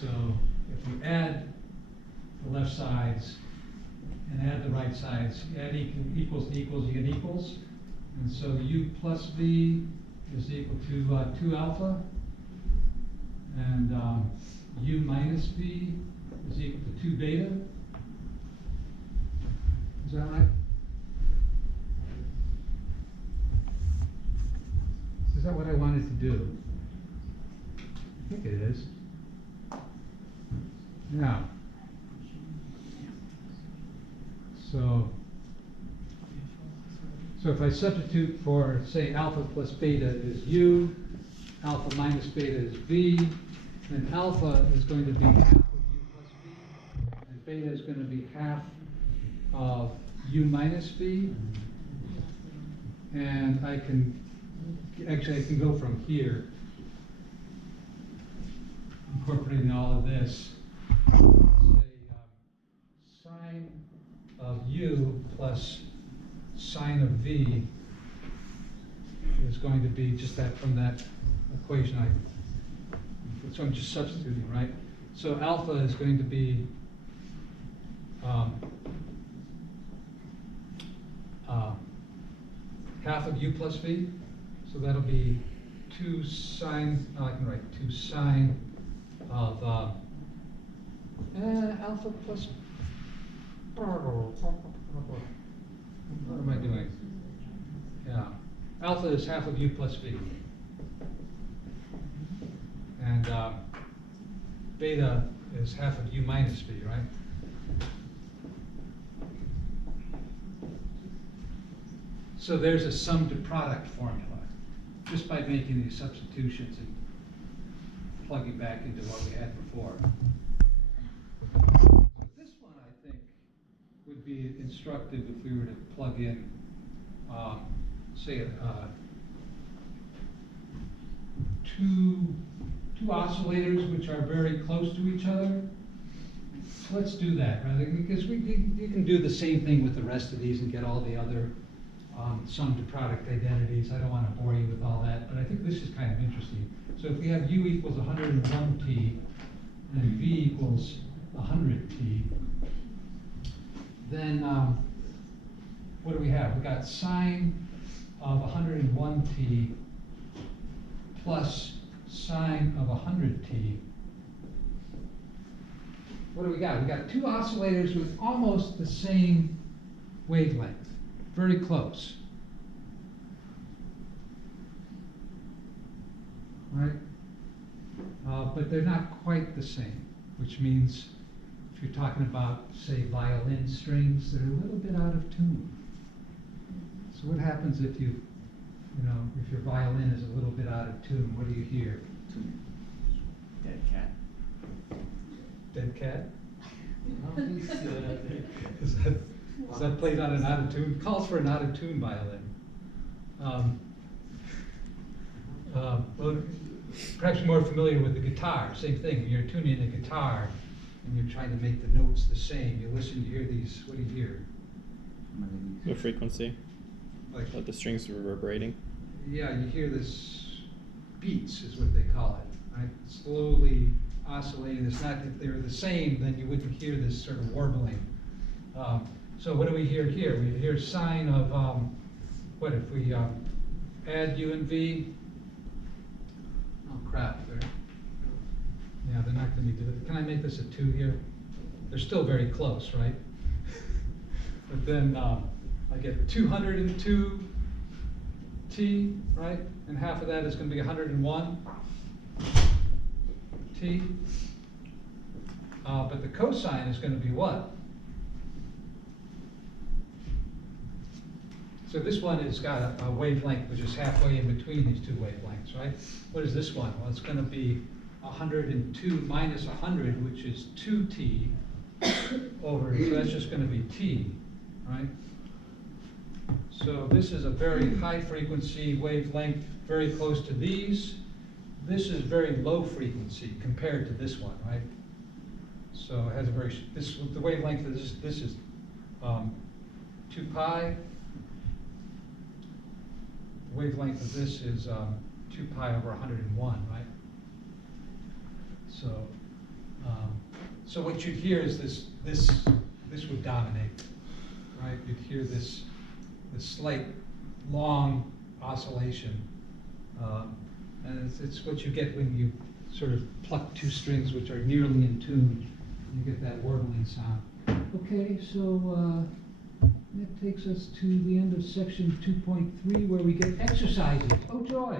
So if you add the left sides and add the right sides, you add equals to equals, you get equals. And so u plus v is equal to 2 alpha. And u minus v is equal to 2 beta. Is that right? Is that what I wanted to do? I think it is. Now, so if I substitute for, say, alpha plus beta is u, alpha minus beta is v, then alpha is going to be half of u plus v, and beta is going to be half of u minus v. And I can go from here, incorporating all of this, say sine of u plus sine of v is going to be just that from that equation. So I'm just substituting, right? So alpha is going to be half of u plus v. So that'll be 2 sine, I can write 2 sine of alpha plus, what am I doing? Yeah, alpha is half of u plus v. And beta is half of u minus v, right? So there's a sum to product formula, just by making these substitutions and plugging back into what we had before. This one, I think, would be instructive if we were to plug in, say, two oscillators which are very close to each other. So let's do that, right? Because you can do the same thing with the rest of these and get all the other sum to product identities. I don't want to bore you with all that, but I think this is kind of interesting. So if we have u equals 101t and v equals 100t, then what do we have? We got sine of 101t plus sine of 100t. What do we got? We got two oscillators with almost the same wavelength, very close. Right? But they're not quite the same, which means if you're talking about, say, violin strings, they're a little bit out of tune. So what happens if if your violin is a little bit out of tune? What do you hear? Dead cat. Dead cat? Is that played on an out of tune? Calls for an out of tune violin. Well, perhaps you're more familiar with the guitar. Same thing. When you're tuning a guitar and you're trying to make the notes the same, you listen, you hear these. What do you hear? The frequency. Like the strings reverberating. Yeah, you hear this beats is what they call it, right? Slowly oscillating. It's not, if they were the same, then you wouldn't hear this sort of warbling. So what do we hear here? We hear sine of, what if we add u and v? Oh crap, yeah, they're not going to be good. Can I make this a 2 here? They're still very close, right? But then I get 202 t, right? And half of that is going to be 101 t. But the cosine is going to be what? So this one has got a wavelength which is halfway in between these two wavelengths, right? What is this one? Well, it's going to be 102 minus 100, which is 2t over, so that's just going to be t, right? So this is a very high frequency wavelength, very close to these. This is very low frequency compared to this one, right? So it has a very, the wavelength of this is 2 pi. The wavelength of this is 2 pi over 101, right? So So what you'd hear is this would dominate, right? You'd hear this slight, long oscillation. And it's what you get when you sort of pluck two strings which are nearly in tune. You get that warbling sound. Okay, so that takes us to the end of section 2.3 where we get exercises. Oh joy!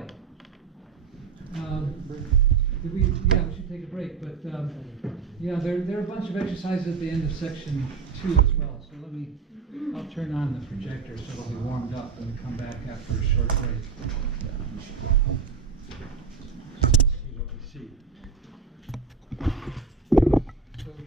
We should take a break, but yeah, there are a bunch of exercises at the end of section 2 as well. So I'll turn on the projector so it'll be warmed up when we come back after a short break. See what we see.